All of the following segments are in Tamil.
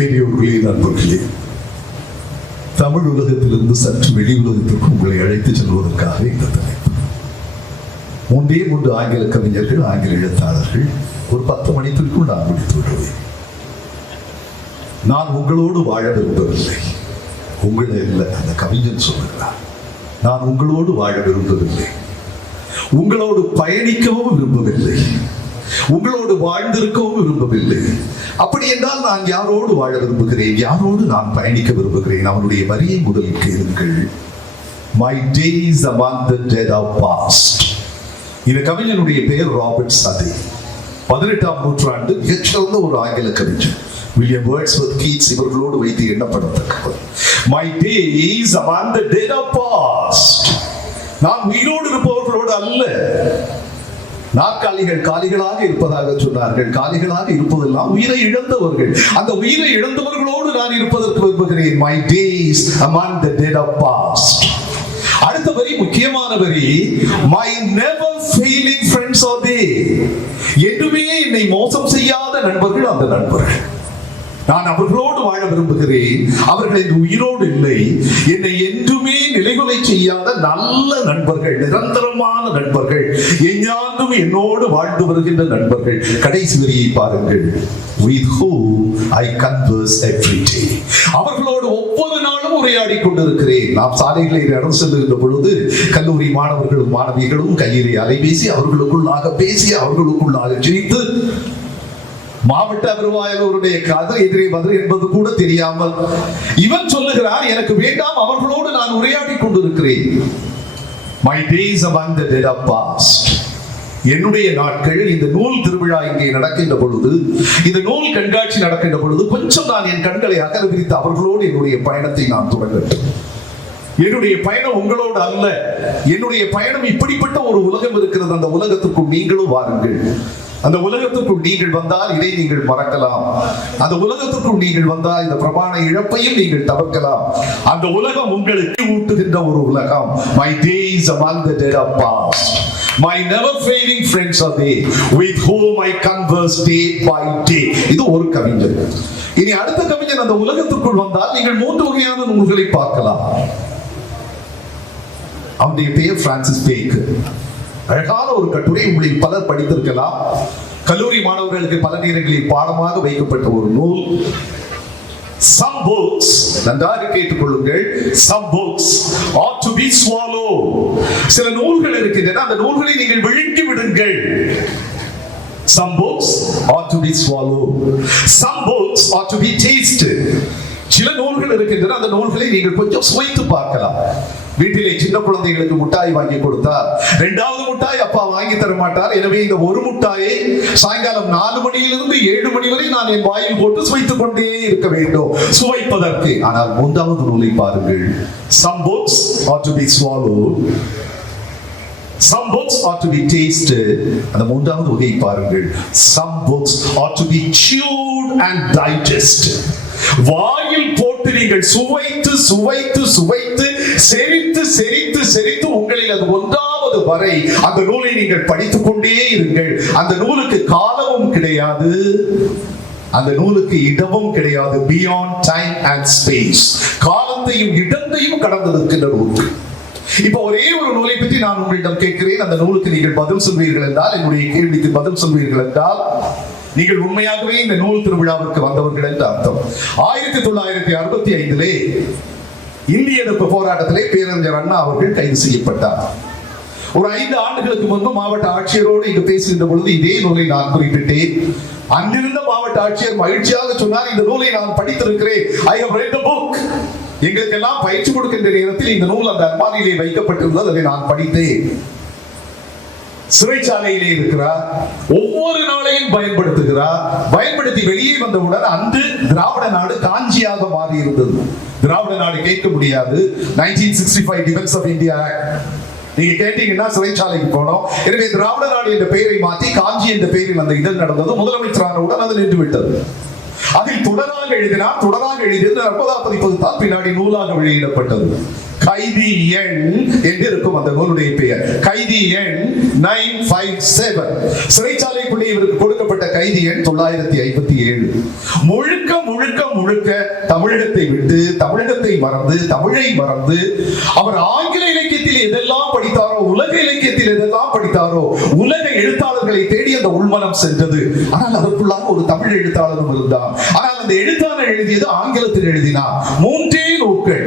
பெரியோர்களே, நண்பர்களே, தமிழ் உலகத்திலிருந்து சற்று வெளி உலகத்திற்கு உங்களை அழைத்து செல்வதற்காக இந்த தலைப்பு. 3 ஆங்கில கவிஞர்கள், ஆங்கில எழுத்தாளர்கள், ஒரு 10 மணிக்குள் நான் முடித்து விடுவேன். நான் உங்களோடு வாழ விரும்பவில்லை. உங்களை இல்லை, அந்த கவிஞன் சொல்லுகிறார். நான் உங்களோடு வாழ விரும்பவில்லை, உங்களோடு பயணிக்கவும் விரும்பவில்லை, உங்களோடு வாழ்ந்திருக்கவும் விரும்பவில்லை. அப்படி என்றால் நான் யாரோடு வாழ விரும்புகிறேன், யாரோடு நான் பயணிக்க விரும்புகிறேன்? அவனுடைய வரியை முதலில் கேளுங்கள். My days among the dead are past. இந்த கவிஞனுடைய பெயர் ராபர்ட் சதே. 18ஆம் நூற்றாண்டு மிகச்சிறந்த ஒரு ஆங்கில கவிஞர். வில்லியம் வேர்ட்ஸ்வொர்த் கீட்ஸ் இவர்களோடு வைத்து எண்ணப்படத்தக்கவர். My days among the dead are past. நான் உயிரோடு இருப்பவர்களோடு அல்ல. நாற்காலிகள் காலிகளாக இருப்பதாக சொன்னார்கள். காலிகளாக இருப்பதெல்லாம் உயிரை இழந்தவர்கள். அந்த உயிரை இழந்தவர்களோடு நான் இருப்பதற்கு விரும்புகிறேன். My days among the dead are past. அடுத்த வரி முக்கியமான வரி. My never failing friends are they. என்றுமே என்னை மோசம் செய்யாத நண்பர்கள் அந்த நண்பர்கள். நான் அவர்களோடு வாழ விரும்புகிறேன். அவர்கள் என் உயிரோடு இல்லை. என்னை என்றுமே நிலைகுலை செய்யாத நல்ல நண்பர்கள், நிரந்தரமான நண்பர்கள், எஞ்ஞாண்டும் என்னோடு வாழ்ந்து வருகின்ற நண்பர்கள். கடைசி வரியை பாருங்கள். With whom I converse every day. அவர்களோடு ஒவ்வொரு நாளும் உரையாடி கொண்டிருக்கிறேன். நாம் சாலைகளில் நடந்து செல்லுகின்ற பொழுது கல்லூரி மாணவர்களும் மாணவிகளும் கையிலே அலைபேசி, அவர்களுக்குள்ளாக பேசி, அவர்களுக்குள்ளாக சிரித்து, மாவட்ட வருவாயவருடைய கதை எதிரே மதுரை என்பது கூட தெரியாமல் இவன் சொல்லுகிறார், எனக்கு வேண்டாம், அவர்களோடு நான் உரையாடி கொண்டிருக்கிறேன். My days among the dead are past. என்னுடைய நாட்கள், இந்த நூல் திருவிழா இங்கே நடக்கின்ற பொழுது, இந்த நூல் கண்காட்சி நடக்கின்ற பொழுது கொஞ்சம் நான் என் கண்களை அகல விரித்து அவர்களோடு என்னுடைய பயணத்தை நான் தொடங்கட்டும். என்னுடைய பயணம் உங்களோடு அல்ல. என்னுடைய பயணம் இப்படிப்பட்ட ஒரு உலகம் இருக்கிறது. அந்த உலகத்துக்கும் நீங்களும் வாருங்கள். அந்த உலகத்திற்குள் நீங்கள் வந்தால் இதை நீங்கள் மறக்கலாம். அந்த உலகத்திற்குள் நீங்கள் வந்தால் இந்த பிரமாண இழப்பையும் நீங்கள் தவிர்க்கலாம். அந்த உலகம் உங்களுக்கு ஊட்டுகின்ற ஒரு உலகம். My days among the dead are past. My never failing friends are they, with whom I converse day by day. இது ஒரு கவிஞர். இனி அடுத்த கவிஞர் அந்த உலகத்திற்குள் வந்தால் நீங்கள் 3 வகையான நூல்களை பார்க்கலாம். அவருடைய பெயர் பிரான்சிஸ் பேக்கர். அழகான ஒரு கட்டுரை, உங்களில் பலர் படித்திருக்கலாம். கல்லூரி மாணவர்களுக்கு பல நேரங்களில் பாடமாக வைக்கப்பட்ட ஒரு நூல். Some books, நன்றாக கேட்டுக்கொள்ளுங்கள், some books ought to be swallowed. சில நூல்கள் இருக்கின்றன, அந்த நூல்களை நீங்கள் விழுங்கி விடுங்கள். Some books ought to be swallowed. Some books ought to be tasted. சில நூல்கள் இருக்கின்றன, அந்த நூல்களை நீங்கள் கொஞ்சம் சுவைத்து பார்க்கலாம். வீட்டிலே சின்ன குழந்தைகளுக்கு முட்டாய் வாங்கி கொடுத்தார், 2வது முட்டாய் அப்பா வாங்கி தர மாட்டார். எனவே இந்த ஒரு முட்டாயை சாயங்காலம் 4 மணியிலிருந்து 7 மணி வரை நான் என் வாயில் போட்டு சுவைத்துக் கொண்டே இருக்க வேண்டும் சுவைப்பதற்கு. ஆனால் 3வது நூலை பாருங்கள். Some books ought to be swallowed. Some books ought to be tasted. அந்த 3வது வகையை பாருங்கள். Some books ought to be chewed and digested. வாயில் போட்டு நீங்கள் சுவைத்து சுவைத்து சுவைத்து செரித்து செரித்து செரித்து உங்களில் அது 1வது வரை அந்த நூலை நீங்கள் படித்துக் கொண்டே இருங்கள். அந்த நூலுக்கு காலமும் கிடையாது, அந்த நூலுக்கு இடமும் கிடையாது. Beyond time and space. காலத்தையும் இடத்தையும் கடந்திருக்கின்ற நூல். இப்ப ஒரே ஒரு நூலை பற்றி நான் உங்களிடம் கேட்கிறேன். அந்த நூலுக்கு நீங்கள் பதில் சொல்வீர்கள் என்றால், என்னுடைய கேள்விக்கு பதில் சொல்வீர்கள் என்றால், நீங்கள் உண்மையாகவே இந்த நூல் திருவிழாவிற்கு வந்தவர்கள் என்று அர்த்தம். 1965 இந்திய எதிர்ப்பு போராட்டத்திலே பேரறிஞர் அண்ணா அவர்கள் கைது செய்யப்பட்டார். ஒரு 5 ஆண்டுகளுக்கு முன்பு மாவட்ட ஆட்சியரோடு இங்கு பேசுகின்ற பொழுது இதே நூலை நான் குறிப்பிட்டேன். அங்கிருந்த மாவட்ட ஆட்சியர் மகிழ்ச்சியாக சொன்னார், இந்த நூலை நான் படித்திருக்கிறேன். I have read the book. எங்களுக்கு எல்லாம் பயிற்சி கொடுக்கின்ற நேரத்தில் இந்த நூல் அந்த அல்மாரியிலே வைக்கப்பட்டிருந்தது, அதை நான் படித்தேன். சிறைச்சாலையிலே இருக்கிறார், ஒவ்வொரு நாளையும் பயன்படுத்துகிறார். பயன்படுத்தி வெளியே வந்தவுடன் அன்று திராவிட நாடு காஞ்சியாக மாறி இருந்தது. திராவிட நாடு கேட்க முடியாது. 1965 டிஃபென்ஸ் ஆஃப் இந்தியா ஆக்ட் நீங்க கேட்டீங்கன்னா சிறைச்சாலைக்கு போனோம். எனவே திராவிட நாடு என்ற பெயரை மாற்றி காஞ்சி என்ற பெயரில் அந்த இதழ் நடந்தது. முதலமைச்சரானவுடன் அது நின்று விட்டது. அதில் தொடராக எழுதினார். தொடராக எழுதியது 40ஆம் பதிப்பு தான் பின்னாடி நூலாக வெளியிடப்பட்டது. கைதி எண் என்று இருக்கும் அந்த நூலுடைய பெயர். கைதி எண் 957. சிறைச்சாலைக்குள்ளே இவருக்கு கொடுக்கப்பட்ட கைதி எண் 957. முழுக்க முழுக்க முழுக்க தமிழகத்தை விட்டு, தமிழகத்தை மறந்து, தமிழை மறந்து, அவர் ஆங்கில இலக்கியத்தில் எதெல்லாம் படித்தாரோ, உலக இலக்கியத்தில் எதெல்லாம் படித்தாரோ, உலக எழுத்தாளர்களை தேடி அந்த உள்மனம் சென்றது. ஆனால் அதற்குள்ளாக ஒரு தமிழ் எழுத்தாளரும் இருந்தார். ஆனால் அந்த எழுத்தாளர் எழுதியது ஆங்கிலத்தில் எழுதினார். 3 நூல்கள்.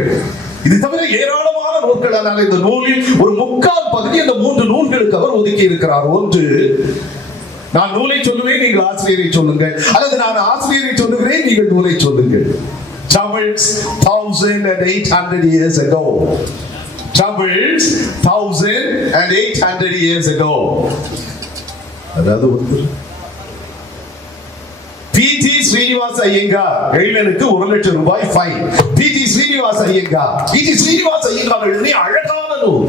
இது தவிர ஏராளமான நூல்கள். ஆனால் இந்த நூலில் ஒரு 3/4 பகுதி அந்த 3 நூல்களுக்கு அவர் ஒதுக்கி இருக்கிறார். ஒன்று, நான் நூலை சொல்லுவேன், நீங்கள் ஆசிரியரை சொல்லுங்கள், அல்லது நான் ஆசிரியரை சொல்லுகிறேன், நீங்கள் நூலை சொல்லுங்கள். Tamils 1800 years ago. Tamils 1800 years ago. அதாவது PT ஸ்ரீனிவாச ஐயங்கார் எழுதுக்கு 1 லட்சம் ரூபாய் ஃபைன். PT ஸ்ரீனிவாச ஐயங்கார் எழுதிய அழகான நூல்.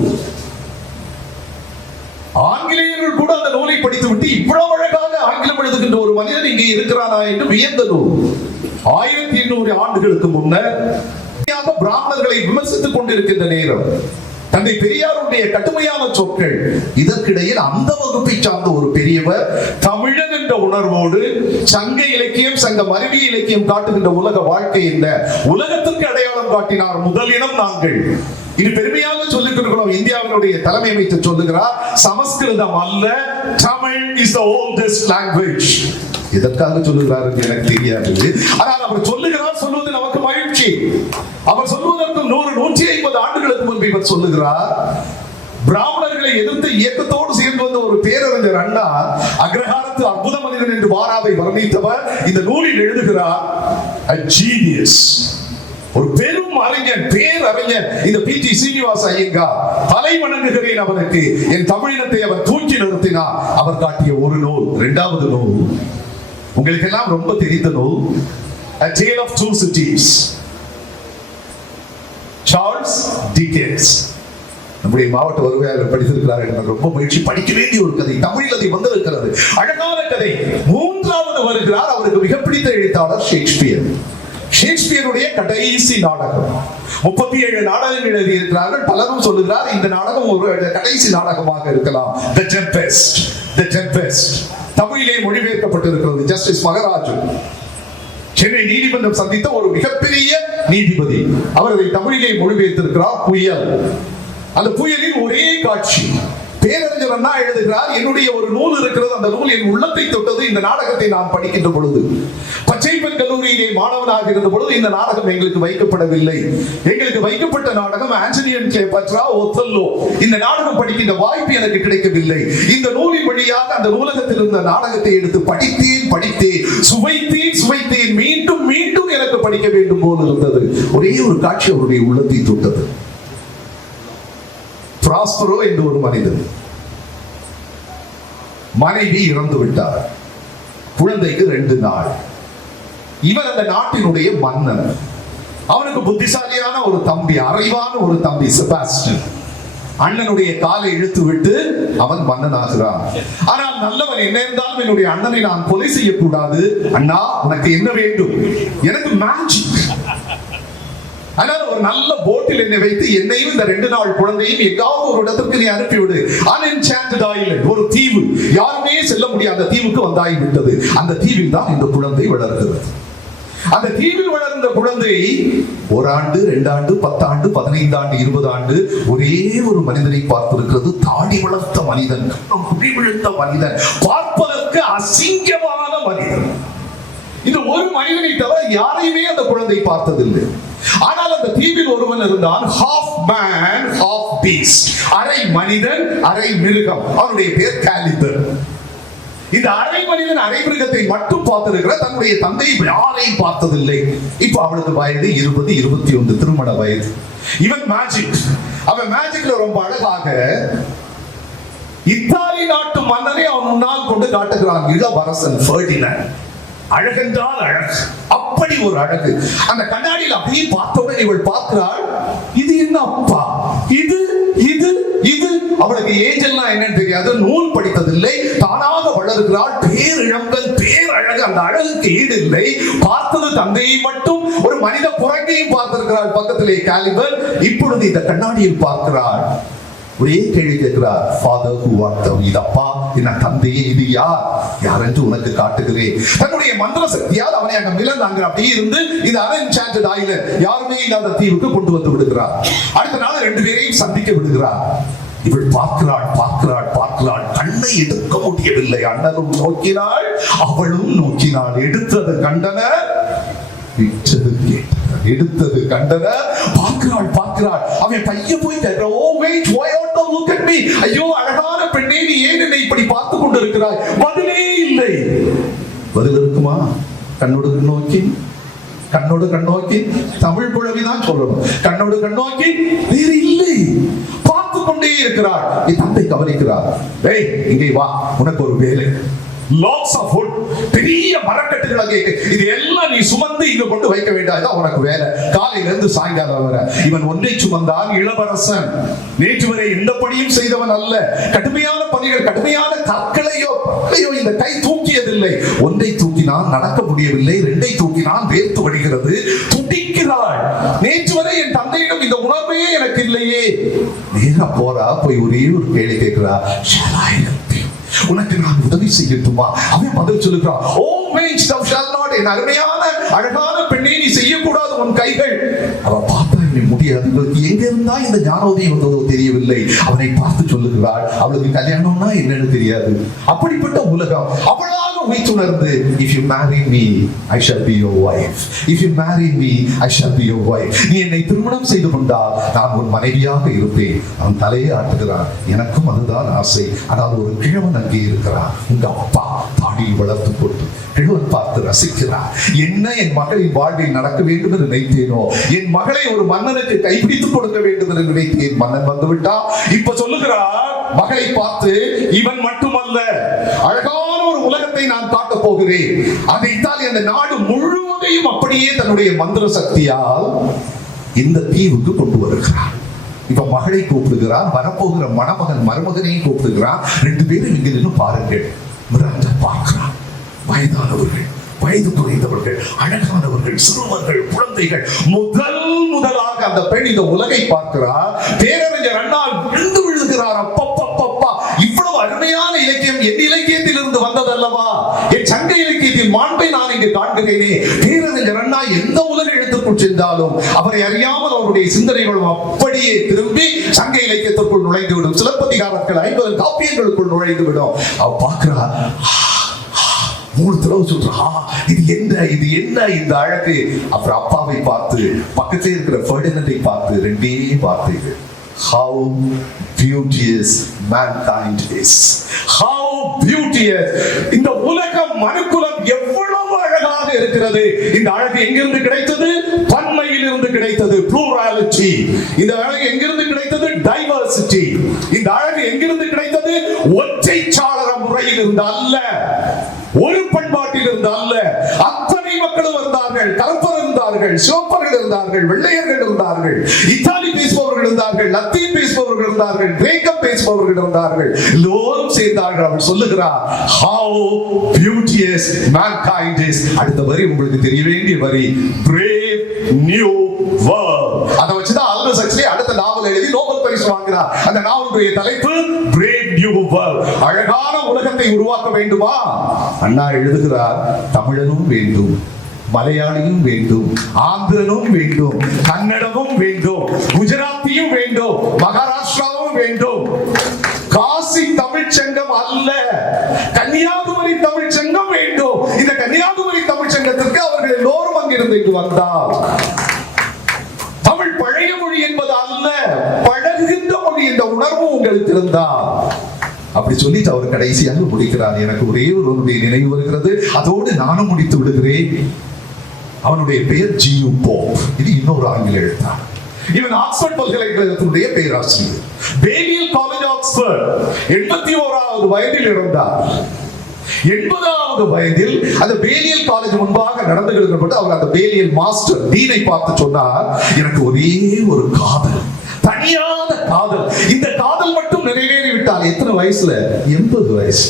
ஆங்கிலேயர்கள் கூட அந்த நூலை படித்துவிட்டு இவ்வளவு அழகாக ஆங்கிலம் எழுதுகின்ற ஒரு மனிதன் இங்கே இருக்கிறானா என்று வியந்த நூல். 1800 ஆண்டுகளுக்கு முன்னர் பிராமணர்களை விமர்சித்துக் கொண்டிருக்கின்ற நேரம், தந்தை பெரியாருடைய கடுமையான சொற்கள். இதற்கிடையில் அந்த வகுப்பை சார்ந்த ஒரு பெரியவர் தமிழன் என்ற உணர்வோடு சங்க இலக்கியம், சங்க மருவிய இலக்கியம் காட்டுகின்ற உலக வாழ்க்கை என்ன, உலகத்திற்கு அடையாளம் காட்டினார். முதலினம் நாங்கள். இது பெருமையாக சொல்லிக்கிறோம். இந்தியாவினுடைய தலைமை அமைச்சர் சொல்லுகிறார், சமஸ்கிருதம் அல்ல, Tamil is the oldest language. எதற்காக சொல்லுகிறார் எனக்கு தெரியாது. ஆனால் அவர் சொல்லுகிறார், சொல்வது நமக்கு மகிழ்ச்சி. அவர் சொல்வதற்கு 100-150 ஆண்டுகளுக்கு முன்பு இவர் சொல்லுகிறார். பிராமணர்களை எதிர்த்து இயக்கத்தோடு சேர்ந்து வந்த ஒரு பேரறிஞர் அண்ணா, அக்ரஹாரத்து அற்புத மனிதன் என்று வாராவை வர்ணித்தவர் இந்த நூலில் எழுதுகிறார், a genius, ஒரு பெரும் அறிஞர், பேரறிஞர் இந்த PT ஸ்ரீனிவாச ஐயங்கார். தலை வணங்குகிறேன் அவருக்கு. என் தமிழினத்தை அவர் தூக்கி நிறுத்தினார். அவர் காட்டிய ஒரு நூல். 2வது நூல் உங்களுக்கு எல்லாம் ரொம்ப தெரிந்த நூல், A Tale of Two Cities, Charles Dickens. நம்முடைய மாவட்ட வருவாயாளர் படித்திருக்கிறார். எனக்கு ரொம்ப மகிழ்ச்சி. படிக்க வேண்டிய ஒரு கதை. தமிழில் அதை வந்திருக்கிறது. அழகான கதை. 3வது வருகிறார். அவருக்கு மிக பிடித்த எழுத்தாளர் ஷேக்ஸ்பியர். ஷேக்ஸ்பியருடைய கடைசி நாடகம். 37 நாடகங்கள் எழுதியிருக்கிறார்கள். பலரும் சொல்லுகிறார் இந்த நாடகம் ஒரு கடைசி நாடகமாக இருக்கலாம். The Tempest. தமிழிலே மொழிபெயர்க்கப்பட்டிருக்கிறது. ஜஸ்டிஸ் மகராஜ் சென்னை நீதிமன்றம் சந்தித்த ஒரு மிகப்பெரிய நீதிபதி. அவர் அதை தமிழிலே மொழிபெயர்த்திருக்கிறார். புயல். அந்த புயலில் ஒரே காட்சி. பேரறிஞர் அண்ணா எழுதுகிறார், என்னுடைய ஒரு நூல் இருக்கிறது, அந்த நூல் என் உள்ளத்தை தொட்டது. இந்த நாடகத்தை நான் படிக்கின்ற பொழுது, பச்சைப்பன் கல்லூரியிலே மாணவனாக இருந்த பொழுது இந்த நாடகம் எங்களுக்கு வைக்கப்படவில்லை. எங்களுக்கு வைக்கப்பட்ட நாடகம் ஆண்டனியன் கிளியோபாட்ரா, ஒத்தெல்லோ. இந்த நாடகம் படிக்கின்ற வாய்ப்பு எனக்கு கிடைக்கவில்லை. இந்த நூலின் வழியாக அந்த நூலகத்தில் இருந்த நாடகத்தை எடுத்து படித்தேன், சுவைத்தேன். மீண்டும் எனக்கு படிக்க வேண்டும் போல இருந்தது. ஒரே ஒரு காட்சி அவருடைய உள்ளத்தை தொட்டது. பிராஸ்பரோ என்று ஒரு மனிதன், மனைவி இறந்து விட்டார். குழந்தைக்கு 2 நாள். இவர் அந்த நாட்டினுடைய மன்னன். அவனுக்கு புத்திசாலியான ஒரு தம்பி, அறிவான ஒரு தம்பி செபாஸ்டியன். அண்ணனுடைய காலை இழுத்து விட்டு அவன் மன்னன் ஆகிறான். ஆனால் நல்லவன் என்ன இருந்தாலும் என்னுடைய அண்ணனை நான் கொலை செய்யக்கூடாது. அண்ணா உனக்கு என்ன வேண்டும்? எனக்கு மேஜிக். அதனால ஒரு நல்ல போட்டில் என்னை வைத்து என்னையும் இந்த 2 நாள் குழந்தையும் எங்காவது ஒரு இடத்துக்கு நீ அனுப்பிவிடு. அன்என்சாண்டட் ஐலண்ட், ஒரு தீவு, யாருமே செல்ல முடியாத தீவுக்கு வந்தாகிவிட்டது. அந்த தீவில் தான் இந்த குழந்தை வளர்கிறது. அந்த தீவில் வளர்ந்த குழந்தை 1 ஆண்டு, 2 ஆண்டு, 10 ஆண்டு, 15 ஆண்டு, 20 ஆண்டு ஒரே ஒரு மனிதனை பார்த்திருக்கிறது. தாடி வளர்த்த மனிதன், குடி விழுந்த மனிதன், பார்ப்பதற்கு அசிங்கமான மனிதன். இந்த ஒரு மனிதனை தவிர யாரையுமே அந்த குழந்தை பார்த்ததில்லை. ஆனால் அந்த தீவில் ஒருவன் இருந்தான், half man half beast, அரை மனிதன் அரை மிருகம். அவனுடைய பேர் காலிபர். இந்த அரை மனிதன் அரை மிருகத்தை மட்டும் பார்த்திருக்கிற தன்னுடைய தந்தை யாரையும் பார்த்ததில்லை. இப்ப அவளுக்கு வயது 20, 21, திருமண வயது. இவன் மேஜிக். அவன் மேஜிக்ல ரொம்ப அழகாக இத்தாலி நாட்டு மன்னனை அவன் முன்னால் கொண்டு காட்டுகிறான். இளவரசன் ஃபெர்டினண்ட். அழகென்றால் அழகு, அப்படி ஒரு அழகு. அந்த கண்ணாடியில் அப்படியே பார்த்தவுடன் இவள் பார்க்கிறாள், இது என்ன அப்பா, இது அவளுக்கு ஏஞ்சல்னா என்னன்னு தெரியாது, நூல் படித்ததில்லை, தானாக வளர்கிறாள், பேரிழங்கள், பேர் அழகு, அந்த அழகுக்கு ஈடு இல்லை. பார்த்தது தந்தையை மட்டும், ஒரு மனித குரங்கையும் பார்த்திருக்கிறார் பக்கத்திலே காலிபர். இப்பொழுது இந்த கண்ணாடியில் பார்க்கிறார். ஒரே கேள்வி கேட்கிறார், ஃபாதர் ஹூ ஆர்ட் thou? இது அப்பா, என்ன தந்தையே, இது யார் என்று உனக்கு காட்டுகிறேன். தன்னுடைய மந்திர சக்தியால் அவனை அங்க மிளந்தாங்க அப்படியே இருந்து இந்த அன்சாண்டட் ஐலண்ட், யாருமே இல்லாத தீவுக்கு கொண்டு வந்து விடுகிறார். அடுத்த நாள் 2 பேரையும் சந்திக்க விடுகிறார். இவள் பார்க்கிறாள், கண்ணை எடுக்க முடியவில்லை. அண்ணனும் நோக்கினாள், அவளும் நோக்கினாள். எடுத்தது கண்டனர், விட்டது கேட்டனர். எடுத்தது கண்டனர். பார்க்கிறாள். அவன் பையன் போய் கேட்கிறான், oh wait, why don't you look at me? ஐயோ அழகான பெண்ணே, நீ ஏன் என்னை இப்படி பார்த்து கொண்டிருக்கிறாய்? பதிலே இல்லை. பதில் இருக்குமா? கண்ணோடு கண் நோக்கி தமிழ் புழவிதான் சொல்லணும். கண்ணோடு கண் நோக்கி வேறு இல்லை. பார்த்து கொண்டே இருக்கிறார். என் தந்தை கவனிக்கிறார். டேய், இங்கே வா, உனக்கு ஒரு வேலை. லாட்ஸ் ஆஃப் வுட், பெரிய மரக்கட்டுகளை, இது எல்லாம் நீ சுமந்து இங்க கொண்டு வைக்க வேண்டாம், உனக்கு வேலை. காலையில இருந்து சாயங்காலம் வர இவன் ஒன்றை சுமந்தான். இளவரசன் நேற்று வரை எந்த பணியும் செய்தவன் அல்ல. கடுமையான பணிகள், கடுமையான கற்களையோ இந்த கை தூக்கியதில்லை. ஒன்றை தூக்கினான், நடக்க முடியவில்லை. 2ஐ தூக்கினான், வேர்த்து வடிகிறது, துடிக்கிறாள். நேற்று வரை என் தந்தையிடம் இந்த உணர்வே எனக்கு இல்லையே. நேரா போறா, போய் ஒரே ஒரு கேள்வி கேட்கிறா, உனக்கு நான் உதவி செய்யட்டுமா? அவன் பதில் சொல்லுகிறான், ஓ means thou shalt not. என் அருமையான அழகான பெண்ணே, நீ செய்யக்கூடாது உன் கைகள். அவ பார்த்தா முடியாது. இவளுக்கு எங்க இருந்தா இந்த ஞானோதயம் வந்ததோ தெரியவில்லை. அவனை பார்த்து சொல்லுகிறாள், அவளுக்கு கல்யாணம்னா என்னன்னு தெரியாது. அப்படிப்பட்ட உலகம். அவளாக உயிர்த்துணர்ந்து, if you marry me I shall be your wife, if you marry me I shall be your wife. நீ என்னை திருமணம் செய்து கொண்டால் நான் உன் மனைவியாக இருப்பேன். அவன் தலையை ஆட்டுகிறான். எனக்கும் அதுதான் ஆசை. ஆனால் ஒரு கிழவன் அங்கே இருக்கிறான். உங்க அப்பா தாடி வளர்த்து போட்டு கிழவன் பார்த்து ரசிக்கிறார். என்ன என் மகளின் வாழ்வில் நடக்க வேண்டும் என்று நினைத்தேனோ, என் மகளை ஒரு மன்னனுக்கு கைப்பிடித்துக் கொடுக்க வேண்டும் என்று நினைத்தேன். மன்னன் வந்து விட்டா. இப்ப சொல்லுகிறார் மகளை பார்த்து, இவன் மட்டுமல்ல, அழகான ஒரு உலகத்தை நான் காட்ட போகிறேன். அதைத்தான் இந்த நாடு முழுவதையும் அப்படியே தன்னுடைய மந்திர சக்தியால் இந்த தீவுக்கு கொண்டு வருகிறார். இப்ப மகளை கூப்பிடுகிறார், வரப்போகிற மணமகன் மருமகனையும் கூப்பிடுகிறார். 2 பேரும் இங்க நின்று பாருங்கள். மிராண்டா பார்க்கிறார். வயதானவர்கள், வயது குறைந்தவர்கள், அழகானவர்கள், சிறுவர்கள், குழந்தைகள். முதலாக அந்த பெண் இந்த உலகை பார்க்கிறார். பேரறிஞர் அண்ணா விழுந்து விழுகிறார். அப்பப்பப்பா, இவ்வளவு அருமையான இலக்கியம் என் இலக்கியத்தில் இருந்து வந்ததல்லவா? என் சங்க இலக்கியத்தில் மாண்பை நான் இங்கு காண்கிறேனே. பேரறிஞர் அண்ணா எந்த உலக எழுத்துக்குள் சென்றாலும் அவரை அறியாமல் அவருடைய சிந்தனைகளும் அப்படியே திரும்பி சங்க இலக்கியத்திற்குள் நுழைந்துவிடும். சிலப்பதிகாரங்கள் 50 காப்பியங்களுக்குள் நுழைந்துவிடும். அவ பார்க்கிறா, 3 தடவை சொல்றா, இது என்ன இந்த அழகு. அப்புறம் அப்பாவை பார்த்து, பக்கத்தில் இருக்கிற ஃபெர்டினண்டை பார்த்து 2 வார்த்தைகள், how beauteous mankind is, how beauteous. இந்த உலகம், மனுக்குலம் எவ்வளவு அழகாக இருக்கிறது. இந்த அழகு எங்கிருந்து கிடைத்தது? பன்மையில் இருந்து கிடைத்தது, plurality. இந்த அழகு எங்கிருந்து கிடைத்தது? diversity. இந்த அழகு எங்கிருந்து கிடைத்தது? ஒற்றை சாளர முறையில் இருந்து அல்ல, ஒரு பண்பாட்டில் இருந்து அல்ல. அத்தனை மக்களும் இருந்தார்கள். கருப்பர் இருந்தார்கள், சிவப்பர்கள் இருந்தார்கள், வெள்ளையர்கள் இருந்தார்கள், இத்தாலி பேசுபவர்கள் இருந்தார்கள், லத்தீன் பேசுபவர்கள் இருந்தார்கள், கிரேக்கம் பேசுபவர்கள் இருந்தார்கள். எல்லோரும் சேர்ந்தார்கள். அவள் சொல்லுகிறார், how beauteous mankind is. அடுத்த வரி உங்களுக்கு தெரிய வேண்டிய வரி, brave new world. அதை வச்சுதான் ஆல்பஸ் ஹக்ஸ்லி அடுத்த நாவல் எழுதி நோபல் பரிசு வாங்கினார். அந்த நாவலுடைய தலைப்பு brave new world. அழகான உலகத்தை உருவாக்க வேண்டுமா? அண்ணா எழுதுகிறார், தமிழனும் வேண்டும், மலையாளியும் வேண்டும், ஆந்திரனும் வேண்டும், கன்னடமும் வேண்டும், குஜராத்தியும் வேண்டும், மகாராஷ்டிராவும் வேண்டும். காசி தமிழ்ச்சங்கம் அல்ல, கன்னியாகுமரி தமிழ்ச்சங்கம் வேண்டும். இந்த கன்னியாகுமரி தமிழ்ச்சங்கத்திற்கு அவர்கள் எல்லோரும் அங்கிருந்து இங்கு வந்தார். தமிழ் பழைய மொழி என்பது அல்ல, பழகுகின்ற மொழி என்ற உணர்வு உங்களுக்கு இருந்தால். அப்படி சொல்லிட்டு அவர் கடைசியாக முடிக்கிறார். எனக்கு ஒரே ஒருவருடைய நினைவு வருகிறது, அதோடு நானும் முடித்து விடுகிறேன். அவனுடைய பெயர் ஜியு போப். இது இன்னொரு ஆங்கில எழுத்தார். இவன் ஆக்ஸ்போர்ட் பல்கலைக்கழகத்தினுடைய பேராசிரியர். பேலியல் காலேஜ் ஆக்ஸ்போர்ட். 81வது வயதில் இறந்தார். 80வது வயதில் அந்த பேலியல் காலேஜ் முன்பாக நடந்து கொண்டிருக்கப்பட்டு அவர் அந்த பேலியல் மாஸ்டர் டீனை பார்த்து சொன்னார், எனக்கு ஒரே ஒரு காதல், தனியான காதல். இந்த காதல் மட்டும் நிறைவேறி விட்டால் எத்தனை வயசுல? 80 வயசு.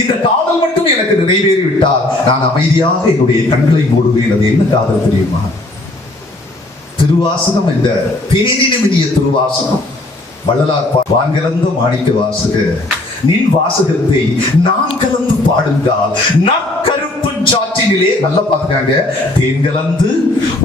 இந்த காதல் மட்டும் எனக்கு நிறைவேறி விட்டால் நான் அமைதியாக என்னுடைய கண்களை மூடுவேன். அது என்ன காதல் தெரியுமா? திருவாசகம், இந்த பேரினிய திருவாசகம். வள்ளலார் வான்கலந்த மாணிக்க வாசக நின் வாசகத்தை நான் கலந்து பாடுங்கால் நற்கருப்பு சாற்றினிலே, நல்லா பாத்துக்காங்க, தேன் கலந்து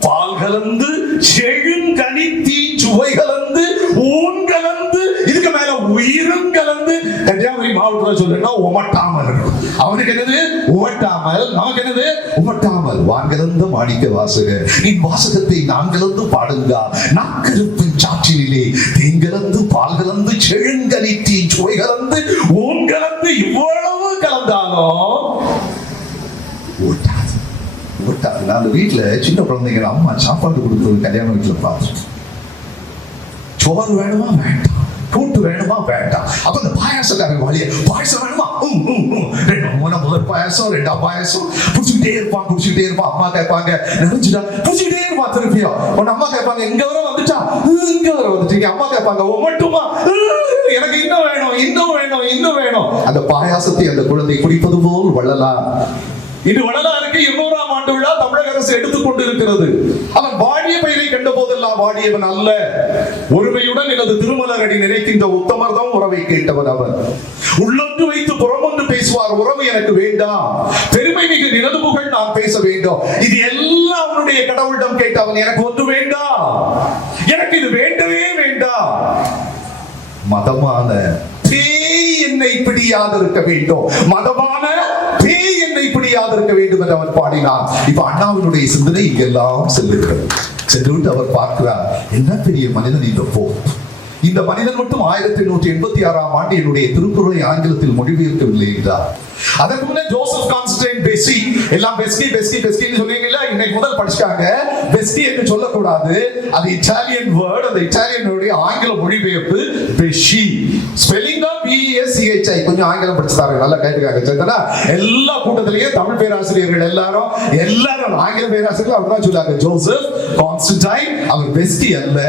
பால் கலந்து செழுங்கனி தீ சுவை கலந்து ஊன் கலந்து இதுக்கு மேல உயிரும் கலந்து. கன்னியாகுமரி மாவட்டத்தில் சொல்லுன்னா உமட்டாமல் இருக்கும். அவனுக்கு என்னது? உமட்டாமல். நமக்கு என்னது? உமட்டாமல். வான்கலந்த மாணிக்க வாசக நின் வாசகத்தை நான் கலந்து பாடுங்கா நற்கருப்பு சாற்றினிலே தேன் கலந்து பால் கலந்து செழுங்கனி தீ சுவை கலந்து ஊன் கலந்து இவ்வளவு கலந்தாலும் ஓட்டாது. நான் வீட்டுல சின்ன குழந்தைங்க அம்மா சாப்பாடு கொடுத்தது கல்யாண வீட்டுல பார்த்துட்டு, சோறு வேணுமா வேண்டாம், கூட்டு வேணுமா வேண்டாம். அப்ப அந்த பாயாசக்காரங்க வழிய பாயசம் வேணுமா, முதல் பாயசம், ரெண்டாம் பாயசம், புடிச்சுக்கிட்டே இருப்பான். அம்மா கேட்பாங்க நினைச்சுட்டா, புடிச்சுக்கிட்டே இருப்பான். திருப்பியும் உன் அம்மா கேட்பாங்க, இங்க வர வந்துட்டா, இங்க வர வந்துட்டீங்க. அம்மா கேட்பாங்க, மட்டுமா, எனக்கு இன்னும் வேணும். அந்த பாயாசத்தை அந்த குழந்தை குடிப்பது போல் வள்ளலார். இது வள்ளலாருக்கு 200ஆம் ஆண்டு விழா தமிழக அரசு எடுத்துக் கொண்டிருக்கிறது. அவன் வாடிய பயிரை கண்ட போதெல்லாம் வாடியவன் அல்ல, ஒருமையுடன் எனது திருமலரடி நினைக்கின்ற உத்தமர்தம் உறவை கேட்டவன் அவன். உள்ளொன்று வைத்து புறமொன்று பேசுவார், உறவு எனக்கு வேண்டாம், பெருமை மிகு நினது புகழ் நான் பேச வேண்டும். இது எல்லாம் அவனுடைய கடவுளிடம் கேட்டவன். எனக்கு ஒன்று வேண்டாம், எனக்கு இது வேண்டவே வேண்டாம். மதமான பேய் என்னை பிடியாதிருக்க வேண்டும், மதமான பேய் என்னை பிடியாதிருக்க வேண்டும் என்று அவர் பாடினார். இப்ப அண்ணாவினுடைய சிந்தனை இங்கெல்லாம் செல்லுகிறது. சென்று அவர் பார்க்கிறார், என்ன பெரிய மனிதன் இந்த போப். இந்த மனிதன் மட்டும் 1886ஆம் ஆண்டு என்னுடைய திருக்குறளை ஆங்கிலத்தில் மொழிபெயர்க்கவில்லை என்றார். அதற்கு முன்னே ஜோசப் கான்ஸ்டன்டைன் பெஸ்கி, எல்லாம் பெஸ்கின்னு சொன்னீங்கல்ல, இன்னைக்கு முதல் படிச்சாங்க. பெஸ்கி என்று சொல்லக்கூடாது, அது இட்டாலியன் வேர்ட். அந்த இட்டாலியனுடைய ஆங்கில மொழிபெயர்ப்பு பெஷி. ஸ்பெல்லிங் தான் BESCHI. கொஞ்சம் ஆங்கிலம் படிச்சுட்டாங்க, நல்லா கேட்டுக்காங்க. எல்லா கூட்டத்திலேயே தமிழ் பேராசிரியர்கள் எல்லாரும் ஆங்கில பேராசிரியர்கள் அப்படிதான் சொல்லாங்க. ஜோசப் கான்ஸ்டன்டைன், அவர் பெஸ்கி அல்ல,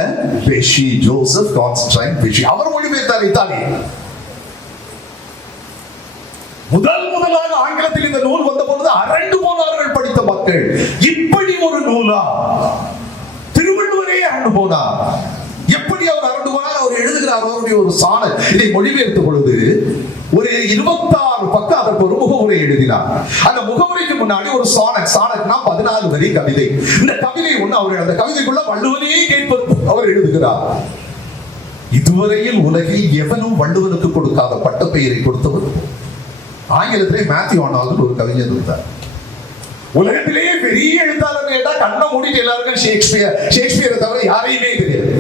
பெஷி. ஜோசப் கான்ஸ்டன்டைன் பெஷி, அவர் மொழிபெயர்த்தார் இத்தாலியன். முதலாக ஆங்கிலத்தில் இந்த நூல் வந்த பொழுது அரண்டு போனார்கள் படித்த மக்கள். இப்படி ஒரு நூலா? திருவள்ளுவரே அரண்டு போனார். எப்படி அவர் அரண்டு போனார்? அவர் எழுதுகிறார் அவருடைய ஒரு சாணல். இதை மொழிபெயர்த்த பொழுது ஒரு 26 பக்கம் அதற்கு ஒரு முகவுரை எழுதினார். அந்த முகவுரைக்கு முன்னாடி ஒரு சாணட்னா 14 வரி கவிதை. இந்த கவிதை ஒண்ணு அவர் அந்த கவிதைக்குள்ள வள்ளுவனே கேட்பது அவர் எழுதுகிறார். இதுவரையில் உலகில் எவனும் வள்ளுவனுக்கு கொடுக்காத பட்ட பெயரை கொடுத்தவர். ஆங்கிலத்திலே மேத்யூ ஆர்னால்டு ஒரு கவிஞர் இருந்தார். உலகத்திலேயே பெரிய எழுத்தாளர் கேட்டா கண்ணை மூடிட்டு எல்லாருக்கும் ஷேக்ஸ்பியரை தவிர யாரையுமே தெரியாது.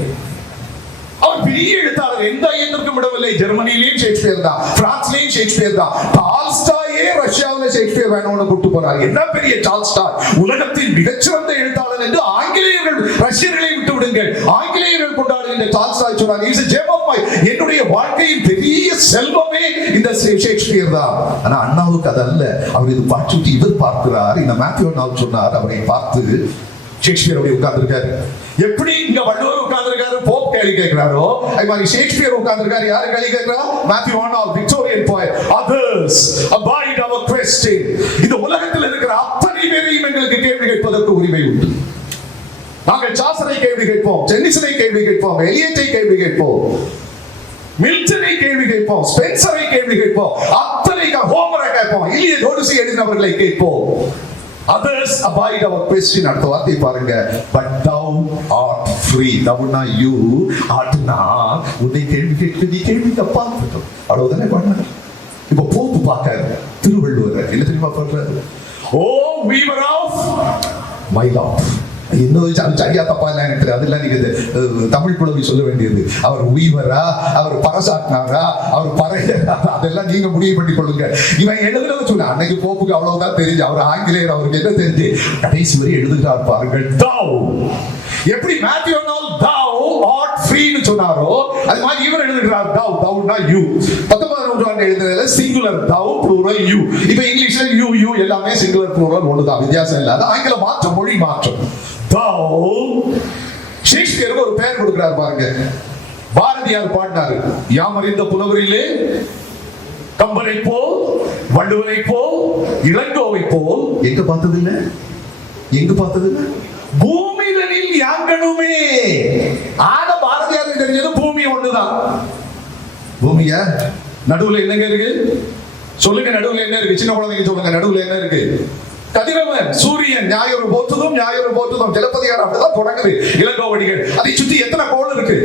அவர் பெரிய எழுத்தாளர், எந்த ஐயத்திற்கும் விடவில்லை. ஜெர்மனியிலேயும் ஷேக்ஸ்பியர் தான், பிரான்ஸ்லயும் ஷேக்ஸ்பியர் தான். டால்ஸ்டாயே ரஷ்யாவில ஷேக்ஸ்பியர் வேணும்னு கூட்டு போறார். என்ன பெரிய டால்ஸ்டாய், உலகத்தின் மிகச்சிறந்த எழுத்தாளர் என்று ஆங்கிலேயர்கள், ரஷ்யர்களை விட்டு விடுங்கள், ஆங்கிலேயர்கள் கொண்டாடுகின்ற டால்ஸ்டாய் சொன்னார், is a gem of my, என்னுடைய வாழ்க்கையின் பெரிய செல்வமே இந்த ஷேக்ஸ்பியர் தான். ஆனா அண்ணாவுக்கு அதல்ல. அவர் இது பார்த்துட்டு இவர் பார்க்கிறார். இந்த மேத்யூ ஆர்னால்டு சொன்னார், அவரை பார்த்து ஷேக்ஸ்பியர் அப்படி உட்கார்ந்திருக்காரு. எப்படி இங்க வள்ளுவர் உட்கார்ந்திருக்காரு, போப் கேள்வி கேட்கிறாரோ, அது மாதிரி ஷேக்ஸ்பியர் உட்கார்ந்திருக்காரு. யாரு கேள்வி கேட்கிறா? Matthew Arnold, Victorian poet. Others abide our question. இந்த உலகத்தில் இருக்கிற அத்தனை பேரையும் எங்களுக்கு கேள்வி கேட்பதற்கு உரிமை உண்டு. நாங்கள் சாசரை கேள்வி கேட்போம், டென்னிசனை கேள்வி கேட்போம், எலியட்டை கேள்வி கேட்போம், மில்டனை கேள்வி கேட்போம், ஸ்பென்சரை கேள்வி கேட்போம், அத்தனை ஹோமரை கேட்போம், இலியட் ஓடிசி எழுதினவர்களை கேட்போம். Others abide our question. அடுத்த வார்த்தை பாருங்க. But thou art free. Thouனா you, artனா உன்னை கேள்வி கேட்க நீ கேள்வி தப்பா. அவ்வளவுதானே பண்ணாரு. இப்ப போப்பு பார்க்க திருவள்ளுவர் என்ன தெரியுமா பண்றாரு? Oh weaver of my love. இன்னும் சரியா தப்பா இல்லை எனக்கு தெரியாது. அதெல்லாம் நீங்க தமிழ் புலவி சொல்ல வேண்டியது. அவர் உய்வரா, அவர் பரசாட்டினாரா, அவர் பறையரா, அதெல்லாம் நீங்க முடிவு பண்ணி கொள்ளுங்க. இவன் எழுதுறது சொல்ல அன்னைக்கு போப்புக்கு அவ்வளவுதான் தெரிஞ்சு. அவர் ஆங்கிலேயர், அவருக்கு என்ன தெரிஞ்சு கடைசி வரை எழுதுகிறார் பாருங்கள். thou, எப்படி Matthew Arnold thou art free னு சொன்னாரோ அது மாதிரி இவர் எழுதுகிறார் thou. thouனா you. 19ஆம் நூற்றாண்டு எழுதுறதுல சிங்குலர் thou, ப்ளூரல் you. இப்ப இங்கிலீஷ்ல you எல்லாமே சிங்குலர் ப்ளூரல் ஒண்ணுதான், வித்தியாசம் இல்லை. அது ஆங்கில மாற்றம், மொழி மாற்றம். thou, ஷேக்ஸ்பியருக்கு ஒரு பெயர் கொடுக்கிறார் பாருங்க. பாரதியார் பாடினாரு, யாமறிந்த புலவரிலே கம்பனை போல், வள்ளுவனை போல், இளங்கோவை போல் எங்க பார்த்தது இல்ல, எங்க பார்த்தது இல்ல, பூமிதனில் யாங்கணுமே. ஆக பாரதியாருக்கு தெரிஞ்சது பூமி ஒண்ணுதான். பூமிய நடுவுல என்னங்க இருக்கு சொல்லுங்க, நடுவுல என்ன இருக்கு? சின்ன குழந்தைங்க சொல்லுங்க, நடுவுல என்ன இருக்கு? கதிரவன், சூரியன். ஞாயிறு போற்றுதும் ஞாயிறு போற்றுதும். சிலப்பதிகாரம் அப்படிதான் தொடங்குது. இளங்கோவடிகள். அதை சுற்றி எத்தனை கோள் இருக்கு?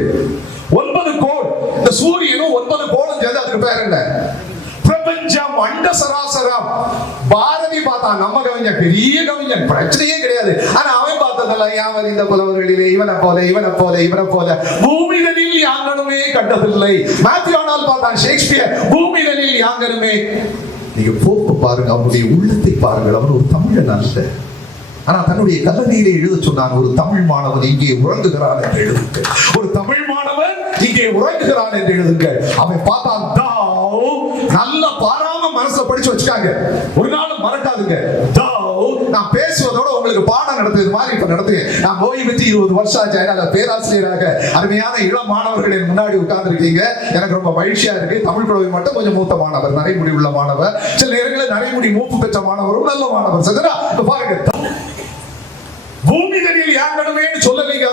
9 கோள். இந்த சூரியனும் 9 கோளும் சேர்ந்து அதுக்கு பேர் என்ன? பிரபஞ்சம், அண்ட சராசரம். பாரதி பார்த்தா நம்ம கவிஞன், பெரிய கவிஞன், பிரச்சனையே கிடையாது. ஆனா அவன் பார்த்ததெல்லாம் யாமறிந்த புலவர்களிலே இவனை போல இவனை போல இவனை போல பூமிதனில் யாங்கனுமே கண்டதில்லை. மேத்யூ ஆர்னால்ட் பார்த்தான் ஷேக்ஸ்பியர், பூமிதனில் யாங்கனுமே. நீங்க போப்பு பாருங்க, அவருடைய உள்ளத்தை பாருங்கள். அவர் ஒரு தமிழன் அல்ல, ஆனா தன்னுடைய கல்லணையிலே எழுத சொன்னான், ஒரு தமிழ் மாணவன் இங்கே உறங்குகிறான் என்று எழுதுங்க, ஒரு தமிழ் மாணவன் இங்கே உறங்குகிறான் என்று எழுதுங்க. அவன் பார்த்தான், நல்ல பாராம மனசுல படிச்சு வச்சுக்காங்க, ஒரு நாளும் மறக்காதுங்க. நான் பேசுவதோட உங்களுக்கு பாடம் நடத்துறது மாதிரி இப்ப நடத்துறேன். நான் ஓய்வு பெற்று 20 வருஷம் ஆச்சு. அதனால பேராசிரியராக அருமையான இளம் மாணவர்களின் முன்னாடி உட்கார்ந்து இருக்கீங்க. எனக்கு ரொம்ப மகிழ்ச்சியா இருக்கு. தமிழ் குழுவை மட்டும் கொஞ்சம் மூத்த மாணவர், நரைமுடி உள்ள மாணவர், சில நேரங்களில் நரைமுடி மூப்பு பெற்ற மாணவரும் நல்ல மாணவர். சரிங்களா? பாருங்க, பூமிதனில் யாங்கணுமேன்னு சொல்லலைங்க.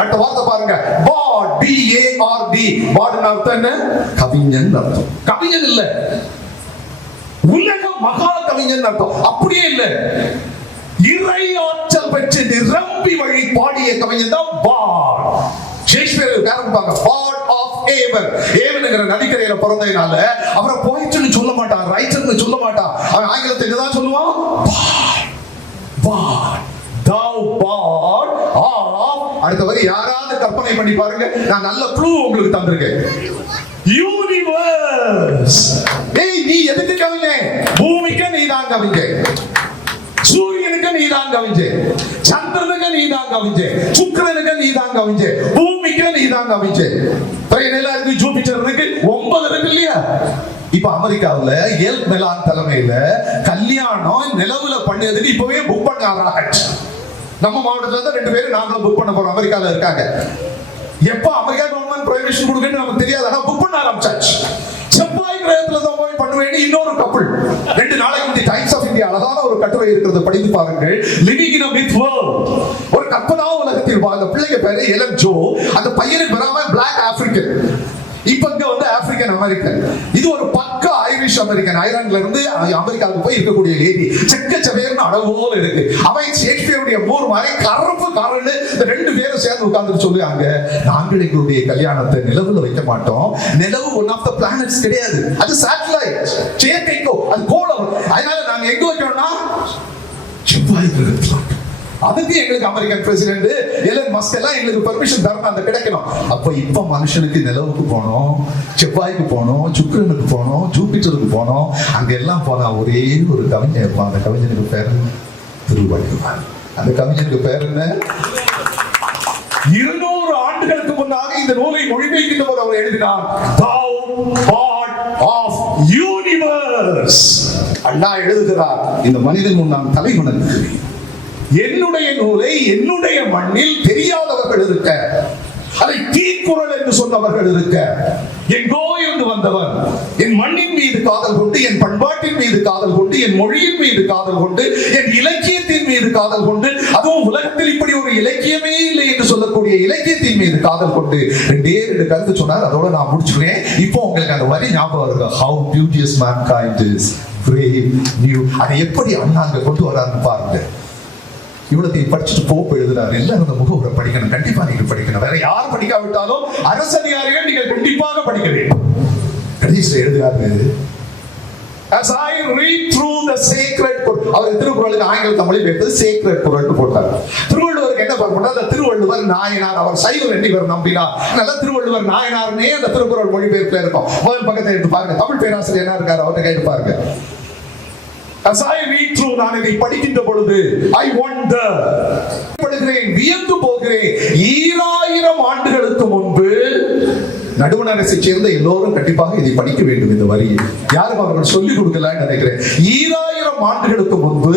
அடுத்த வார்த்தை பாருங்க, பாட், B-A-R-D. பாட்னா அர்த்தம் என்ன? கவிஞன் அர்த்தம். கவிஞன் இல்ல, உலக மகா கவிஞன் அர்த்தம். அப்படியே இல்ல, இறை ஆற்றல் பெற்று நிரம்பி வழி பாடிய கவிஞன் தான் பாட். ஷேக்ஸ்பியர் பேரம்பாங்க, பாட் ஆஃப் ஏவன். ஏவன்ங்கிற நதிக்கரையில பிறந்ததுனால அவரை போயிட்டுன்னு சொல்ல மாட்டான், ரைட்டர்னு சொல்ல மாட்டான். அவன் ஆங்கிலத்தை என்னதான் சொல்லுவான்? பாட். Thou bard of. அடுத்த வரி யாராவது கற்பனை பண்ணி பாருங்க. நான் நல்ல க்ளூ உங்களுக்கு தந்திருக்கேன். யூனிவர்ஸ். ஏய், நீ எதுக்கு கவிஞ? பூமிக்கு நீ தான் கவிஞ, சூரியனுக்கு நீ தான் கவிஞ, சந்திரனுக்கு நீ தான் கவிஞ, சுக்கிரனுக்கு நீ தான் கவிஞ, பூமிக்கு நீ தான் கவிஞ. பிறகு இருக்கு, ஜூபிட்டர் இருக்கு, 9 இருக்கு இல்லையா? இப்ப அமெரிக்காவுல எல் மெலான் தலைமையில கல்யாணம் நிலவுல பண்ணதுக்கு இப்பவே புக் பண்ண ஆரம்பிச்சு. நம்ம மாவட்டத்துல தான் 2 பேரும் நாங்களும் புக் பண்ண போறோம். அமெரிக்கால இருக்காங்க. எப்ப அமெரிக்கா கவர்மெண்ட் பெர்மிஷன் கொடுக்குன்னு நமக்கு தெரியாது, ஆனா புக் பண்ண ஆரம்பிச்சாச்சு. செவ்வாய் கிரகத்துல தான் போய் பண்ண வேண்டிய இன்னொரு கப்பல் 2 நாளைக்கு முந்தைய டைம்ஸ் ஆஃப் இந்தியா அழகான ஒரு கட்டுரை இருக்கிறது, படித்து பாருங்கள். Living in a myth world. ஒரு கற்பனா உலகத்தில் வாழ்ந்த பிள்ளைங்க பேரு எலன் ஜோ. அந்த பையனுக்கு வராம பிளாக் ஆப்பிரிக்கன், இப்ப இங்க வந்து ஆப்பிரிக்கன் அமெரிக்கன். இது ஒரு பக்க ஐரிஷ் அமெரிக்கன். ஐர்லாந்துல இருந்து அமெரிக்காவுக்கு போய் இருக்கக்கூடிய லேடி செக்கச்சவேர்னு அழகோல இருக்கு. அவன் ஷேக்ஸ்பியருடைய மூர் மாதிரி கருப்பு கரண்டு. இந்த 2 பேரும் சேர்ந்து உட்கார்ந்து சொல்லுவாங்க, நாங்கள் எங்களுடைய கல்யாணத்தை நிலவுல வைக்க மாட்டோம். நிலவு ஒன் ஆஃப் த பிளானட்ஸ் கிடையாது, அது சேட்டலைட், செயற்கைக்கோ, அது கோளம். அதனால நாங்க எங்க வைக்கணும்னா செவ்வாய் கிரகத்துல. அதுக்கு எங்களுக்கு அமெரிக்கன் பிரசிடென்ட் எலன் மஸ்க் எல்லாம் எங்களுக்கு பெர்மிஷன் தரணும், அந்த கிடைக்கணும். அப்ப இப்ப மனுஷனுக்கு நிலவுக்கு போனோம், செவ்வாய்க்கு போனோம், சுக்கிரனுக்கு போனோம், ஜூபிட்டருக்கு போனோம். அங்க எல்லாம் போனா ஒரே ஒரு கவிஞர் இருப்பான். அந்த கவிஞனுக்கு பேர் திருவள்ளுவர். அந்த கவிஞனுக்கு பேர் என்ன? 200 ஆண்டுகளுக்கு முன்னாக இந்த நூலை மொழிபெயர்க்கின்ற போது அவர் எழுதினார், Thou God of Universe. அண்ணா எழுதுகிறார், இந்த மனிதன் முன் நான் தலை வணங்குகிறேன். என்னுடைய நூலை என்னுடைய மண்ணில் தெரியாதவர்கள் இருக்க, அதை தீக்குறள் என்று சொன்னவர்கள் இருக்க, எங்கோ இருந்து வந்தவன் என் மண்ணின் மீது காதல் கொண்டு, என் பண்பாட்டின் மீது காதல் கொண்டு, என் மொழியின் மீது காதல் கொண்டு, என் இலக்கியத்தின் மீது காதல் கொண்டு, அதுவும் உலகத்தில் இப்படி ஒரு இலக்கியமே இல்லை என்று சொல்லக்கூடிய இலக்கியத்தின் மீது காதல் கொண்டு 2 கருத்து சொன்னார். அதோட நான் முடிச்சுக்கிறேன். இப்போ உங்களுக்கு அந்த வரி ஞாபகம் இருக்கு, how beauteous mankind is, brave, new. அதை எப்படி அண்ணா அங்க கொண்டு வராருன்னு பாருங்க. இவ்வளத்தையும் படிச்சுட்டு போப்பு எழுதுறாரு. எல்லாரும் அந்த முகவுரை படிக்கணும், கண்டிப்பா நீங்க படிக்கணும். வேற யார் படிக்காவிட்டாலும் அரசதிகாரிகள் நீங்கள் கண்டிப்பாக படிக்க வேண்டும். கடைசியில் எழுதுறாரு, as I read through the sacred book. அவர் திருக்குறளுக்கு ஆங்கில மொழிபெயர்த்தது sacred குறள்னு போட்டார். திருவள்ளுவருக்கு என்ன பண்ணா, அந்த திருவள்ளுவர் நாயனார், அவர் சைவ ரெண்டிவர் நம்பினார். அதனால திருவள்ளுவர் நாயனார்னே அந்த திருக்குறள் மொழிபெயர்ப்புல இருக்கும். முதல் பக்கத்தை எடுத்து பாருங்க, தமிழ் பேராசிரியர் என்ன இருக்காரு அவர்கிட்ட கேட்டு பாருங்க. As I read through, நான் இதை படிக்கின்ற பொழுது I wonder, வியந்து போகிறேன். 2000 ஆண்டுகளுக்கு முன்பு நடுவண் அரசை சேர்ந்த எல்லோரும் கண்டிப்பாக இதை படிக்க வேண்டும். இந்த வரியை யாரும் அவர்கள் சொல்லிக் கொடுக்கலான்னு நினைக்கிறேன். 2000 ஆண்டுகளுக்கு முன்பு